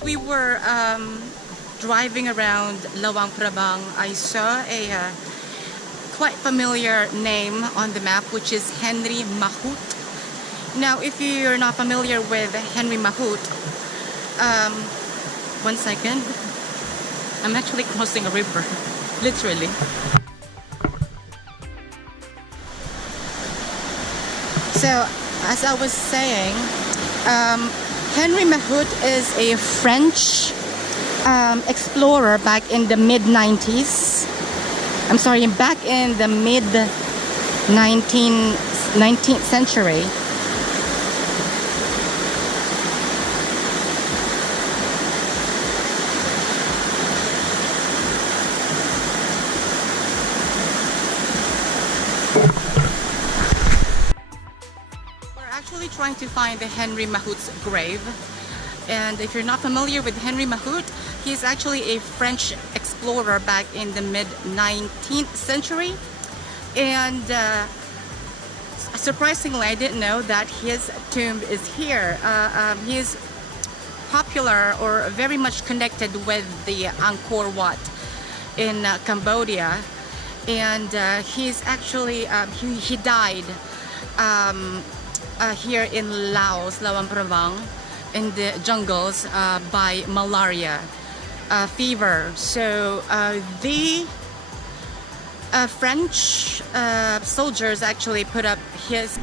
as we were driving around Luang, Prabang, I saw a quite familiar name on the map, which is Henri Mahout. Now, if you're not familiar with Henri Mahout, one second, I'm actually crossing a river, literally. So, as I was saying, Henri Mahout is a French explorer back in the mid-90s. I'm sorry, back in the mid-19th century. Actually trying to find the Henri Mahout's grave, and if you're not familiar with Henri Mahout, he's actually a French explorer back in the mid-19th century, and surprisingly I didn't know that his tomb is here. He is popular or very much connected with the Angkor Wat in Cambodia, and he's actually he died here in Laos, Luang Prabang, in the jungles by malaria fever. So the French soldiers actually put up his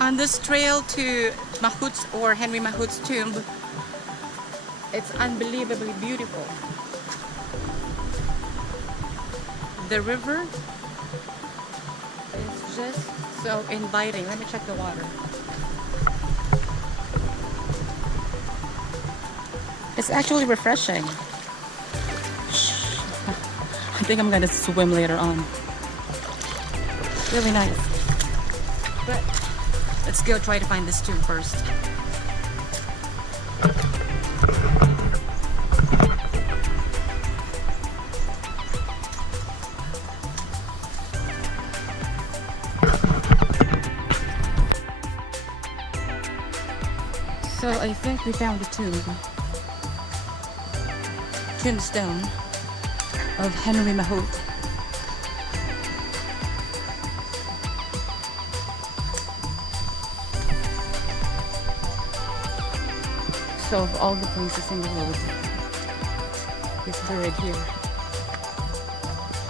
on this trail to Mahout's or Henri Mahout's tomb. It's unbelievably beautiful. The river is just so inviting. Let me check the water. It's actually refreshing. I think I'm gonna swim later on. Really nice. But let's go try to find this tomb first. So I think we found the tombstone of Henri Mahout. So of all the places in the world, he's buried here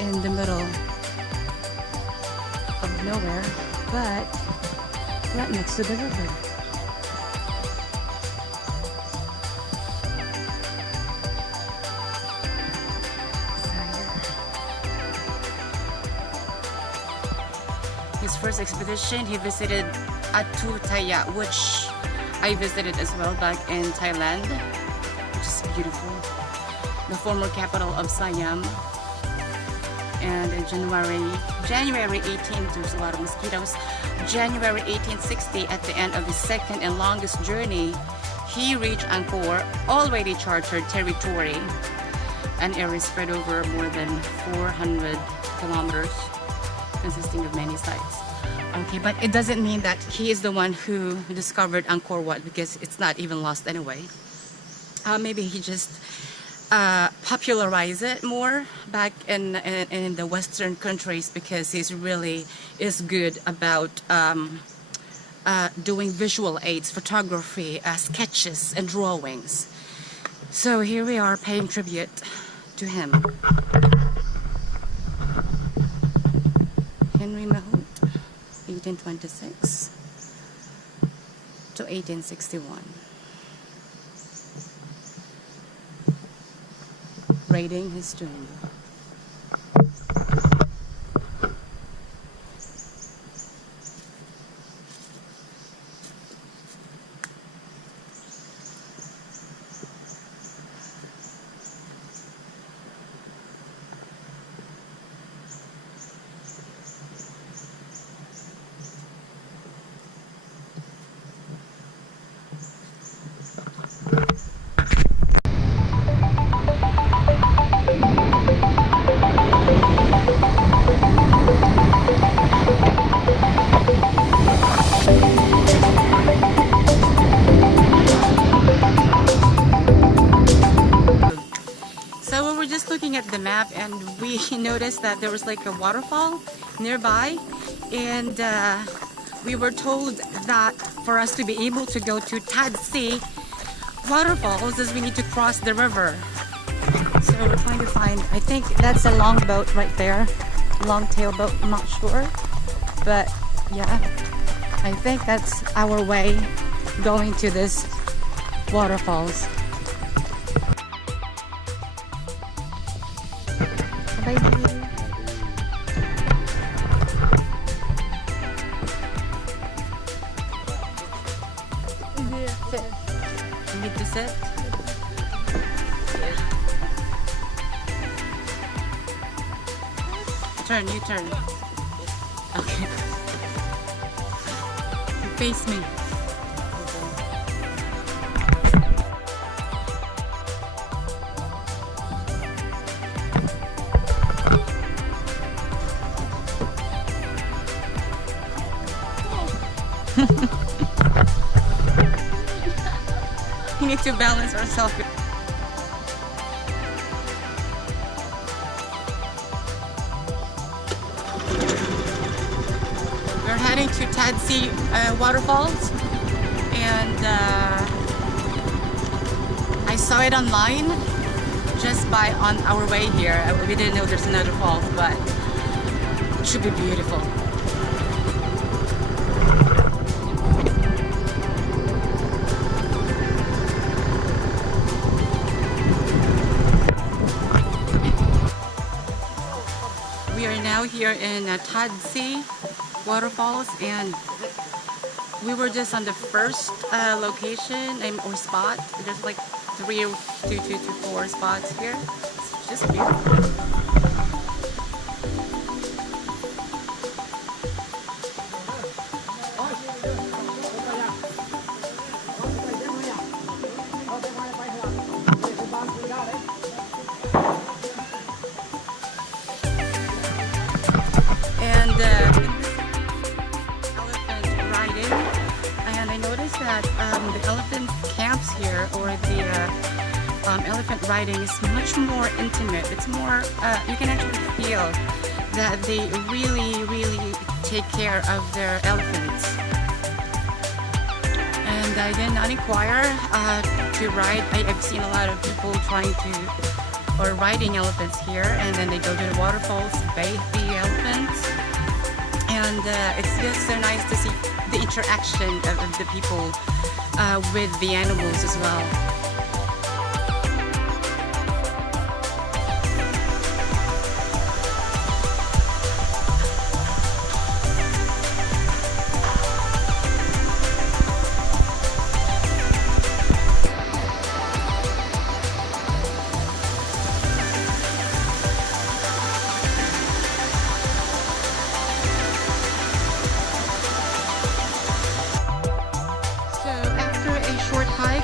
in the middle of nowhere, but right next to the river. His first expedition, he visited Atutaya, which I visited as well back in Thailand, which is beautiful. The former capital of Siam. And in January 18th, there's a lot of mosquitoes. January 1860, at the end of his second and longest journey, he reached Angkor, already chartered territory, an area spread over more than 400 kilometers, consisting of many sites. Okay, but it doesn't mean that he is the one who discovered Angkor Wat, because it's not even lost anyway. Maybe he just popularized it more back in the Western countries, because he's really is good about doing visual aids, photography, sketches, and drawings. So here we are paying tribute to him. Henri Mahout, 1826 to 1861. Raiding his tomb. at the map and we noticed that there was like a waterfall nearby, and we were told that for us to be able to go to Tadsi waterfalls is we need to cross the river. So we're trying to find, I think that's a long boat right there, long tail boat, I'm not sure, but yeah, I think that's our way going to this waterfalls. Bye. Sit. You need to sit. Turn, you turn. Okay. You face me. We need to balance ourselves. We're heading to Tadsi waterfalls, and I saw it online just by on our way here. We didn't know there's another falls, but it should be beautiful. We are now here in Tadsi waterfalls, and we were just on the first location or spot. There's like 3 or 2 to 4 spots here. It's just beautiful. That the elephant camps here, or the elephant riding, is much more intimate. It's more, you can actually feel that they really take care of their elephants. And I did not inquire to ride. I've seen a lot of people trying to, or riding elephants here, and then they go to the waterfalls, bathe the elephants, and it's just so nice to see the interaction of the people with the animals as well.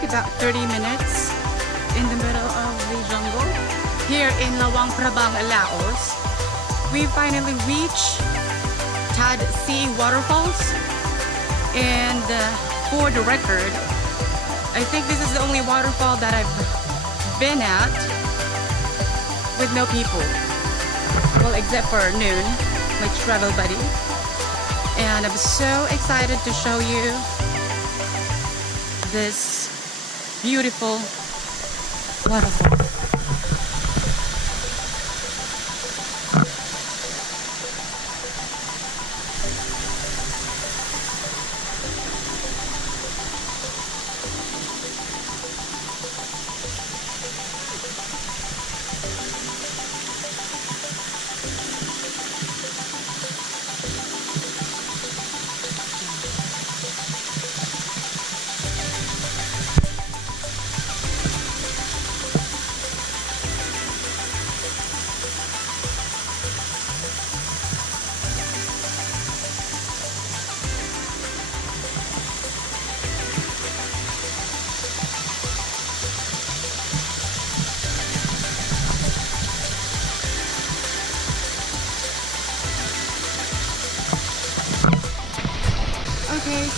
About 30 minutes in the middle of the jungle here in Luang, Prabang, LAOS. We finally reached Tadsi waterfalls, and for the record, I think this is the only waterfall that I've been at with no people, well, except for Noon, my travel buddy, and I'm so excited to show you this beautiful waterfall.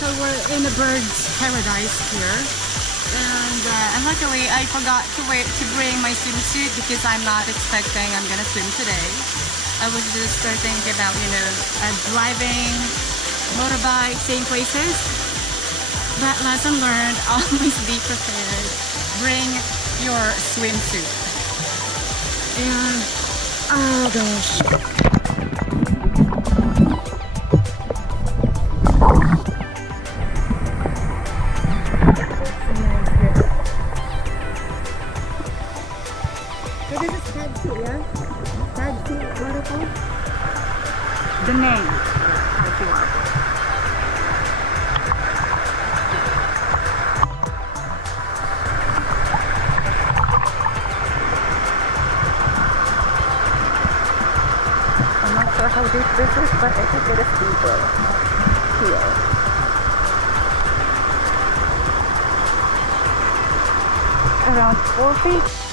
So we're in a bird's paradise here. And luckily I forgot to bring my swimsuit because I'm not expecting I'm gonna swim today. I was just thinking about, you know, driving, motorbike, seeing places. But lesson learned, always be prepared. Bring your swimsuit. And, oh gosh. So this is Tadsi, yeah? Tadsi waterfall? The name. Tadsi waterfall. I'm not sure how deep this is, but I think it is deeper here. Around 4 feet.